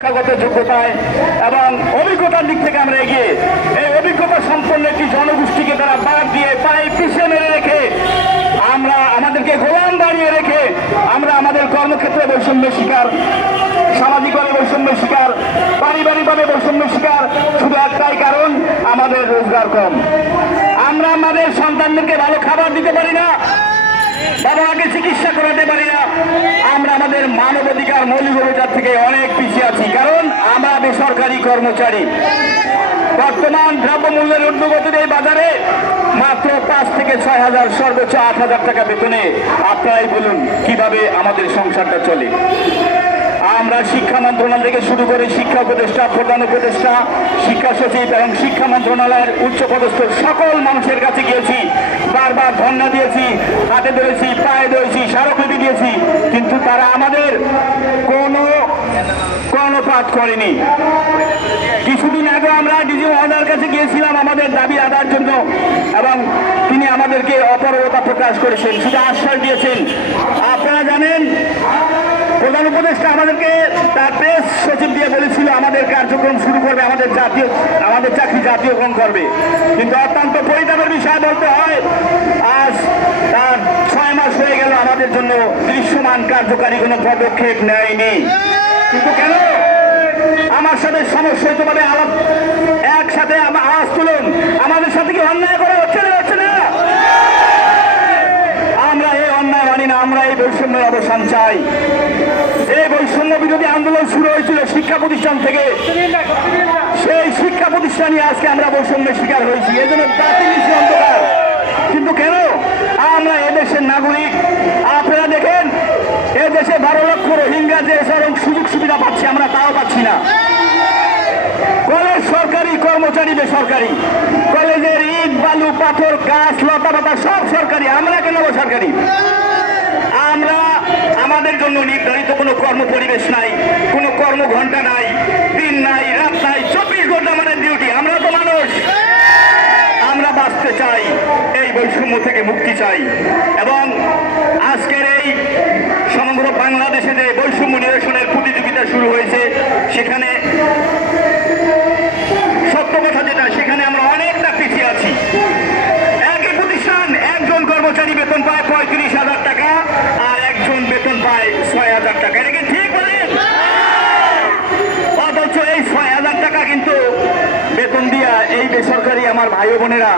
শিক্ষাগত যোগ্যতায় এবং অভিজ্ঞতার দিক থেকে আমরা এগিয়ে এই অভিজ্ঞতা সম্পন্ন একটি জনগোষ্ঠীকে তারা বাদ দিয়ে পায়ে পিছিয়ে মেরে রেখে আমরা আমাদেরকে গোলাম দাঁড়িয়ে রেখে আমরা আমাদের কর্মক্ষেত্রে বৈষম্যের শিকার, সামাজিকভাবে বৈষম্যের শিকার, পারিবারিকভাবে বৈষম্যের শিকার। শুধু একটাই কারণ, আমাদের রোজগার কম। আমরা আমাদের সন্তানদেরকে ভালো খাবার দিতে পারি না, বাবা মাকে চিকিৎসা করাতে পারি না। আমরা আমাদের মানবাধিকার মৌলিক অধিকার থেকে অনেক পিছিয়ে আছি, কারণ আমরা বেসরকারি কর্মচারী। বর্তমান দ্রব্যমূল্যের ঊর্ধ্বগতির এই বাজারে মাত্র 5 থেকে 6 হাজার, সর্বোচ্চ 8 হাজার টাকা বেতনে আপনারাই বলুন কিভাবে আমাদের সংসারটা চলে। আমরা শিক্ষা মন্ত্রণালয় থেকে শুরু করে শিক্ষা উপদেষ্টা, প্রধান উপদেষ্টা, শিক্ষা সচিব এবং শিক্ষা মন্ত্রণালয়ের উচ্চপদস্থ সকল মানুষের কাছে গিয়েছি, বারবার ধর্ণা দিয়েছি, হাতে ধরেছি, পায়ে ধরেছি, স্মারকলিপি দিয়েছি, কিন্তু তারা আমাদের কোনো কর্ণপাত করেনি। কিছুদিন আগে আমরা ডিজি মহোদয়ের কাছে গিয়েছিলাম আমাদের দাবি আদায়ের জন্য, এবং তিনি আমাদেরকে অপারগতা প্রকাশ করেছেন, শুধু আশ্বাস দিয়েছেন। আপনারা জানেন, প্রধান উপদেষ্টা আমাদেরকে তার প্রেস সচিব দিয়ে বলেছিল আমাদের কার্যক্রম শুরু করবে, আমাদের চাকরি জাতীয়করণ করবে, কিন্তু অত্যন্ত পরিতাপের বিষয় বলতে হয়, আজ তার 6 মাস হয়ে গেল আমাদের জন্য দৃশ্যমান কার্যকারী কোনো পদক্ষেপ নেয়নি। কিন্তু কেন? আমার সাথে সমস্যা হইতে পারে, একসাথে আওয়াজ তুলুন, আমাদের সাথে কি অন্যায় করা হচ্ছে না? হচ্ছে না। আমরা এই অন্যায় মানি না, আমরা এই বৈষম্যের অবসান চাই। এই বৈষম্য বিরোধী আন্দোলন শুরু হয়েছিল শিক্ষা প্রতিষ্ঠান থেকে, সেই শিক্ষা প্রতিষ্ঠানে আজকে আমরা বৈষম্যের শিকার হয়েছি। এই জন্য বাতিল অন্ধকার। কিন্তু কেন? আমরা এদেশের নাগরিক। আপনারা দেখেন, এদেশে 12 লক্ষ রোহিঙ্গা যে সুযোগ সুবিধা পাচ্ছে, আমরা তাও পাচ্ছি না। কলেজ সরকারি, কর্মচারী বেসরকারি, কলেজের ইট বালু পাথর গাছ লতা পাতা সব সরকারি, আমরা কেন বেসরকারি? আমরা আমাদের জন্য নির্ধারিত কোনো কর্ম পরিবেশ নাই, কোনো কর্মঘণ্টা নাই, দিন নাই, রাত নাই, 24 ঘন্টা আমাদের ডিউটি। আমরা তো মানুষ, আমরা বাঁচতে চাই, এই বৈষম্য থেকে মুক্তি চাই। এবং আজকের এই সমগ্র বাংলাদেশে যে বৈষম্য নিরসনের প্রতিযোগিতা শুরু হয়েছে, সেখানে সত্য কথা যেটা, সেখানে আমরা অনেকটা পিছিয়ে আছি। একই প্রতিষ্ঠান, একজন কর্মচারী বেতন পায় 35,000 টাকা, আর একজন বেতন পায় 6,000 টাকা। এটা কি ঠিক বলেন? অথচ এই 6,000 টাকা কিন্তু বেতন দিয়া এই বেসরকারি আমার ভাই বোনেরা